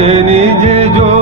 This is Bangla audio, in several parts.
নিজে নিজে জো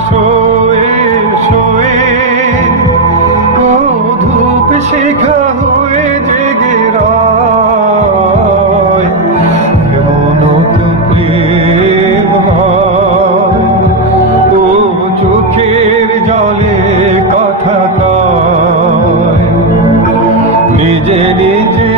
শোয়ে শোয়ে ও ধূপ শিখা হয়ে জেগে জলে নিজে নিজে